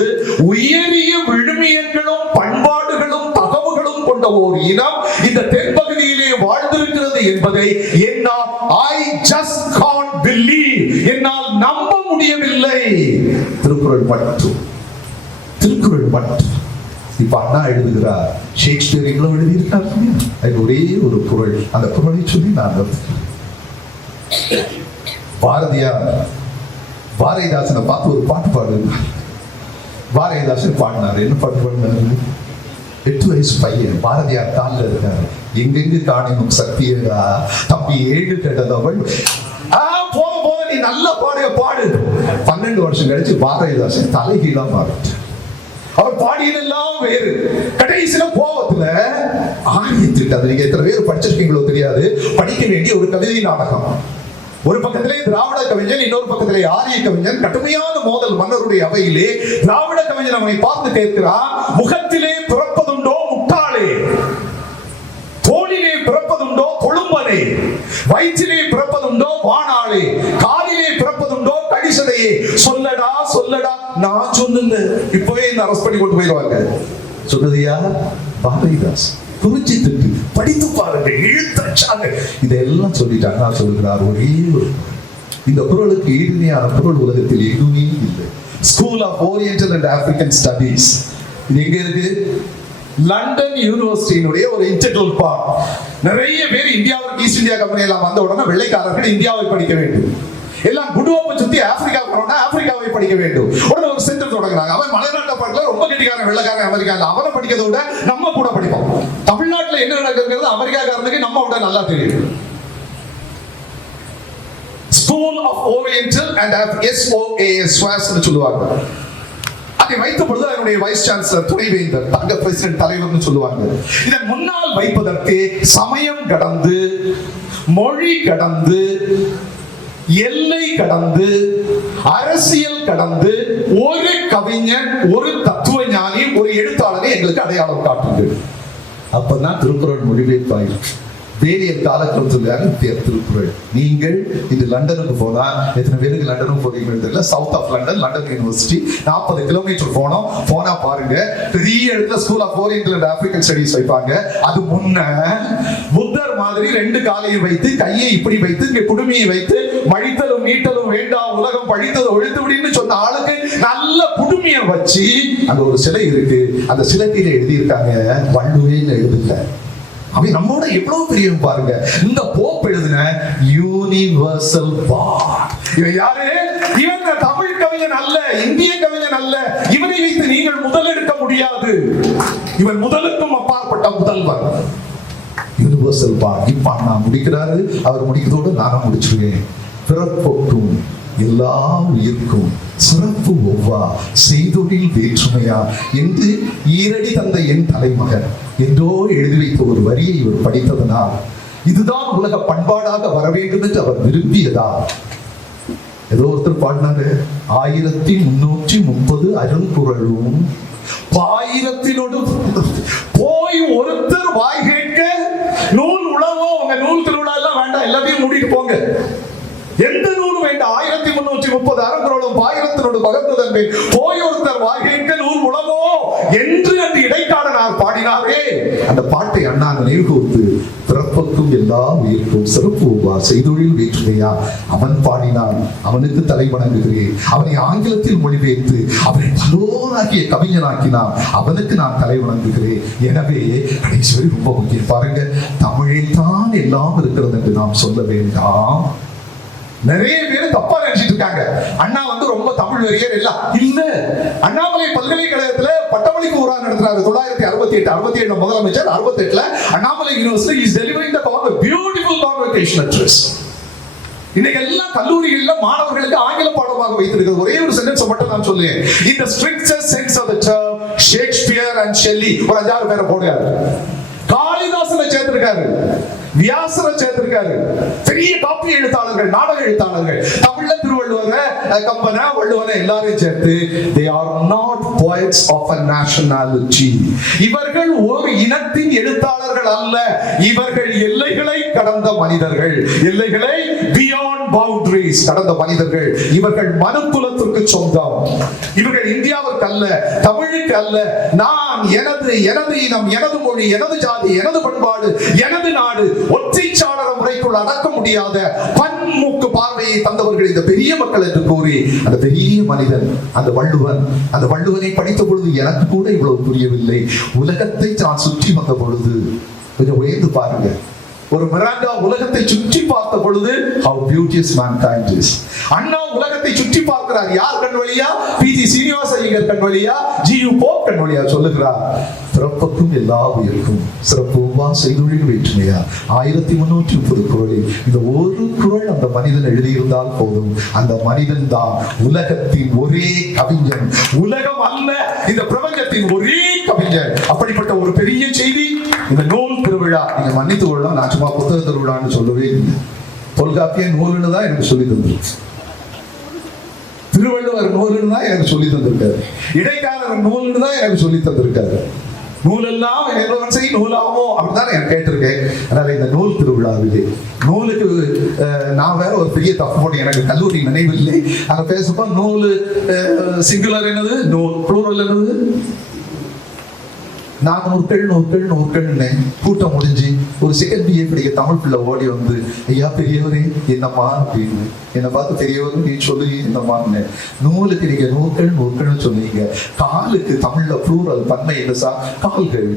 உயரிய விழுமியங்களும் பண்பாடுகளும் தகவுகளும் கொண்ட ஓர் இனம் இந்த தென்பகுதியிலே வாழ்ந்திருக்க இருக்கிறது என்பதை என்னால் I just can't believe, என்னால் நம்ப முடியவில்லை. திருக்குறள் மட்டும் இப்ப அண்ணா எழுதுகிறார், ஷேக்ஸ்பியர் இவ்வளவு எழுதியிருக்கார். அது ஒரே ஒரு குறள், அந்த குறளை சொல்லி நான் பாரதிதாசனை பார்த்து ஒரு பாட்டு பாடுகிறார். பாரதிதாசன் பாடினார். என்ன பாட்டு பாடினாரு? 8 வயசு பையன் பாரதியார் காலில் இருக்காரு. எங்கெங்கு காணினும் சக்தியடா தம்பி 7 கெட்டதவள். போக நீ நல்ல பாடு. 12 வருஷம் கழிச்சு பாரதிதாசன் தலைகீழா மாறிட்டு அவர் பாடியதெல்லாம் வேறு. கடைசியில கோபத்துல ஆரியத்திட்டு, அது நீங்க எத்தனை பேர் படிச்சிருக்கீங்களோ தெரியாது, படிக்க வேண்டிய ஒரு கவிதை நாடகம். ஒரு பக்கத்திலே திராவிட கவிஞன், இன்னொரு பக்கத்திலே ஆரிய கவிஞன். கடுமையான மோதல் மன்னருடைய அவையிலே. திராவிட கவிஞன் அவனை பார்த்து கேட்கிறான், முகத்திலே பிறப்பதுண்டோ முட்டாளே, தோளிலே பிறப்பதுண்டோ கொழும்பனே, வயிற்றிலே பிறப்பதுண்டோ வானாளே, காலிலே பிறப்பதுண்டோ கடிசடையே, சொல்லடா நான் சொன்ன. இப்பவே இந்த அரெஸ்ட் பண்ணி கொண்டு போயிடுவாங்க. சொன்னது யார்? பாரதிதாஸ். குறிச்சி திட்டு படித்து பாருங்க, இழுத்தாங்க, இதெல்லாம் சொல்லிட்டாங்க. நான் சொல்லுகிறார், ஒரே ஒரு இந்த குறளுக்கு ஈடுணையான குறள் உலகத்தில் எதுவுமே இல்லை. School of oriental and African studies இது எங்க இருக்கு? லண்டன் யூனிவர்சிட்டியினுடைய ஒரு இன்டெக்ரல் பார்ட். நிறைய பேர் இந்தியாவுக்கு ஈஸ்ட் இந்தியா கம்பெனி எல்லாம் வந்த உடனே வெள்ளைக்காரர்கள் இந்தியாவை படிக்க வேண்டும், எல்லாம் குடுவை சுத்தி ஆப்பிரிக்கா போனோம்னா ஆப்பிரிக்காவை படிக்க வேண்டும். உடனே ஒரு சென்டர் தொடங்குறாங்க. அவன் மலைநாட்டு பாட்டுல ரொம்ப கெட்டிக்காரன், வெள்ளைக்காரன், அமெரிக்கா. அவனை படிக்கிறத விட நம்ம கூட படிப்போம். தமிழ்நாட்டில் என்ன நடக்கிறது அமெரிக்காக்காரனுக்கு நம்ம விட நல்லா தெரியும். School of oriental and SOAS சொல்லுவாங்க. அதை வைத்த பொழுது அதனுடைய வைஸ் சான்சலர், துணைவேந்தர், தங்க பிரசிடென்ட், தலைவர்னு சொல்லுவாங்க. இதன் முன்னால் வைப்பதற்கு சமயம் கடந்து, மொழி கடந்து, எல்லை கடந்து, அரசியல் கடந்து ஒரு கவிஞன், ஒரு தத்துவ ஞானி, ஒரு எழுத்தாளரை எங்களுக்கு அடையாளம் காட்டுது. அப்பதான் திருக்குறள் மொழிபெயர்ப்பாயிருக்கு. வேதியர் காலக்ரம் சொல்லுவாங்க திருக்குறள். நீங்கள் இந்த லண்டனுக்கு போனா, எத்தனை பேருக்கு லண்டனுக்கு போறீங்கன்னு தெரியல, south of London, London university 40 kilometre போனா பாருங்க, பெரிய இடத்துல school of oriental and African studies வைப்பாங்க. அது முன்ன புத்தர் மாதிரி 2 காலையை வைத்து, கையை இப்படி வைத்து, இங்க குடுமையை வைத்து, மழித்தலும் நீட்டலும் வேண்டாம் உலகம் பழித்தது ஒழித்து விடுன்னு சொன்ன ஆளுக்கு நல்ல குடுமையை வச்சு அங்க ஒரு சிலை இருக்கு. அந்த சிலையில எழுதியிருக்காங்க, வள்ளுவேன்னு எழுதுல. அவன் நம்மோட எவ்வளவு பெரிய பாருங்க. இந்த போப் எழுதின யூனிவர்சல் பாட். இவன் யாரு? இவன் தமிழ் கவிஞன் அல்ல, இந்திய கவிஞன் அல்ல. இவனை வைத்து நீங்கள் முதலெடுக்க முடியாது. இவன் முதலுக்கும் அப்பாற்பட்ட முதல்வர். யூனிவர்சல் பாட். இப்ப நான் முடிக்கிறாரு, அவர் முடிக்கிறதோடு நானும் முடிச்சுவேன். பிறப்பொக்கும் எல்லா உயிர்க்கும் சிறப்பு ஒவ்வா செய்தொழில் வேற்றுமையா என்று ஈரடி தந்த என் தலைமகன் என்றோ எழுதி வைத்த ஒரு வரியை இவர் படித்ததனால் இதுதான் உலக பண்பாடாக வர வேண்டும் என்று அவர் விரும்பியதா? ஏதோ ஒருத்தர் பாடினாரு, 1330 அருங்குறளும் பாயிரத்தினோடு போய் ஒருத்தர் வாய் கேட்க நூல் உழவோ. உங்க நூல் திருவிழா எல்லாம் வேண்டாம், எல்லாத்தையும் மூடிட்டு போங்க. எந்த நூலும் வேண்டாம். 1330 அறங்குறளும் பாயிரத்தினோடு பகர்ந்ததன் போய் ஒருத்தர் வாய்கேட்க நூல் உளவோ என்று அந்த இடைக்காடனார் பாடினாரே, அந்த பாட்டை அண்ணா நினைவு கூர்ந்து, பிறப்புக்கும் எல்லா உயிர்க்கும் சிறப்பு செய்தொழில் வேற்றுமையா அவன் பாடினான், அவனுக்கு தலை வணங்குகிறேன். அவனை ஆங்கிலத்தில் மொழிபெயர்த்து அவனை பலோராகிய கவிஞனாக்கினான், அவனுக்கு நான் தலை வணங்குகிறேன். எனவே கடைசி ரொம்ப முக்கியம் பாருங்க, தமிழில் தான் எல்லாம் இருக்கிறது என்று நாம் சொல்ல வேண்டாம். நிறைய பேர் தப்பா நினைச்சிட்டு இருக்காங்க, அண்ணா ரொம்ப தமிழ் வெறியர் எல்லாம் இல்ல. அண்ணாமலை பல்கலைக்கழகத்துல பட்டமளிப்பு உரா நடத்துறாரு 1968 முதலமைச்சர். 68 Annamalai university is delivering the beautiful convocation address. இன்னைக்கு எல்லா கல்லூரிகள்ல மாணவர்களுக்கு ஆங்கில பாடமாக வைத்திருக்கிறது. ஒரே ஒரு சென்டென்ஸ் மட்டும் நான் சொல்லுவேன். In the strictest sense of the term, Shakespeare and Shelley ஒரு 5-6 பேரை போடுறாரு. காளிதாசனை சேர்த்திருக்காரு, வியாசரை சேர்த்திருக்காரு, பெரிய காப்பி எழுத்தாளர்கள், நாடக எழுத்தாளர்கள், தமிழ்ல திருவள்ளுவரை, கம்பனை, வள்ளுவனை எல்லாரையும் சேர்த்து they are not poets of a nationality. இவர்கள் ஒரு இனத்தின் எழுத்தாளர்கள் அல்ல, இவர்கள் எல்லைகளை கடந்த மனிதர்கள், எல்லைகளை beyond boundaries கடந்த மனிதர்கள். இவர்கள் மனுக்குலத்திற்கு சொந்தம். இவர்கள் இந்தியாவுக்கு அல்ல, தமிழுக்கு அல்ல. நான் எனது இனம், எனது மொழி, எனது ஜாதி, எனது பண்பாடு, எனது நாடு, ஒற்றை சாளரம் தங்களுக்குள் அடக்க முடியாத பன்மூக்கு பார்வையை தந்தவர்கள் இந்த பெரிய மக்கள் என்று கூறி அந்த பெரிய மனிதன் அந்த வள்ளுவனை படித்த பொழுது எனக்கு கூட இவ்வளவு புரியவில்லை. உலகத்தை நான் சுற்றி வந்த பொழுது கொஞ்சம் உயர்ந்து பாருங்க. ஒரு மிராண்டா உலகத்தை சுற்றி பார்த்த பொழுது how beauteous mankind is. அண்ணா உலகத்தை சுற்றி பார்க்கிறார். யார் கண் வழியா? பி.ஜி. சீனிவாச ஐயர் கண் வழியா? ஜி.யு. போப் கண் வழியா சொல்லுகிறார். பிறப்புக்கும் எல்லா உயிருக்கும் சிறப்புமா செய்தொழில் வேற்றுமையா 1330 குறளில் இந்த ஒரு குறள் அந்த மனிதன் எழுதியிருந்தால் போதும். அந்த மனிதன் தான் உலகத்தின் ஒரே கவிஞன். உலகம் அல்ல, இந்த பிரபஞ்சத்தின் ஒரே கவிஞன். அப்படிப்பட்ட ஒரு பெரிய செய்தி இந்த நூல் திருவிழா. நீங்க மன்னித்து கொள்ளலாம், நான் சும்மா புத்தக திருவிழான்னு சொல்லவே இல்லை. தொல்காப்பிய நூல்னு தான் எனக்கு சொல்லி தந்திருக்கு. திருவள்ளுவர் நூல்னு தான் எனக்கு சொல்லி தந்திருக்காரு. இடைக்காலர் நூல்னு தான் எனக்கு சொல்லி தந்திருக்காரு. நூலெல்லாம் செய் நூலாமோ அப்படிதான் எனக்கு கேட்டிருக்கேன். அதனால இந்த நூல் திருவிழாவிலே நூலுக்கு நான் வேற ஒரு பெரிய தப்பு போட்டு எனக்கு கல்லூரி நினைவில்லை. அங்க பேசப்போ நூல் சிங்குலர் என்னது, நூல் ப்ளூரல் என்னது, நூற்கள் கூட்டம் முடிஞ்சு ஒரு செகண்ட் பிஏ படிக்க தமிழ் பிள்ளை ஓடி வந்து, ஐயா பெரியவரே என்னம்மா அப்படின்னு என்னை பார்த்து பெரியவரும் நீ சொல்லு என்னம்மான்னு. நூலுக்கு நீங்க நூற்கள்னு சொன்னீங்க. காலுக்கு தமிழ்ல ப்ளூரல் பன்மை என்ன சார்? கால்கள்.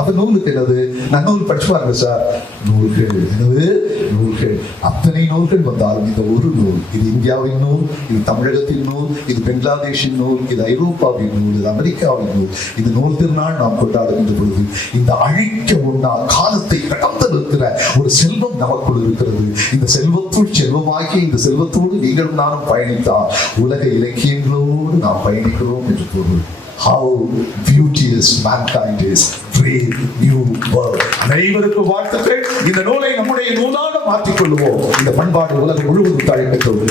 அப்ப நூலுக்கு என்னது? நன்னூல் படிச்சு பாருங்க சார். நூல்கள் என்னது? நூல்கள். அத்தனை நூல்கள் வந்தாலும் இந்த ஒரு நூல், இது இந்தியாவின் நூல், இது தமிழகத்தின் நூல், இது பெங்களாதேஷின் நூல், இது ஐரோப்பாவின் நூல், இது அமெரிக்காவின் நூல். இது நூல் திருநாள் நாம் கொண்டாடுகின்ற பொழுது இந்த அழிக்க முன்னால் காலத்தை கடந்து நிற்கிற ஒரு செல்வம் நமக்குள் இருக்கிறது. இந்த செல்வத்துள் செல்வமாகி இந்த செல்வத்தோடு நீங்களும் நானும் பயணித்தால் உலக இலக்கியங்களோடு நாம் பயணிக்கிறோம் என்று பொருள். How beauteous mankind is. Brave new world. அனைவருக்கும் வாழ்த்துக்கள். இந்த நூலை நம்முடைய நூலாக மாற்றிக் கொள்வோம். இந்த பண்பாடு உலகம் முழுவதும் தழைக்கட்டும்.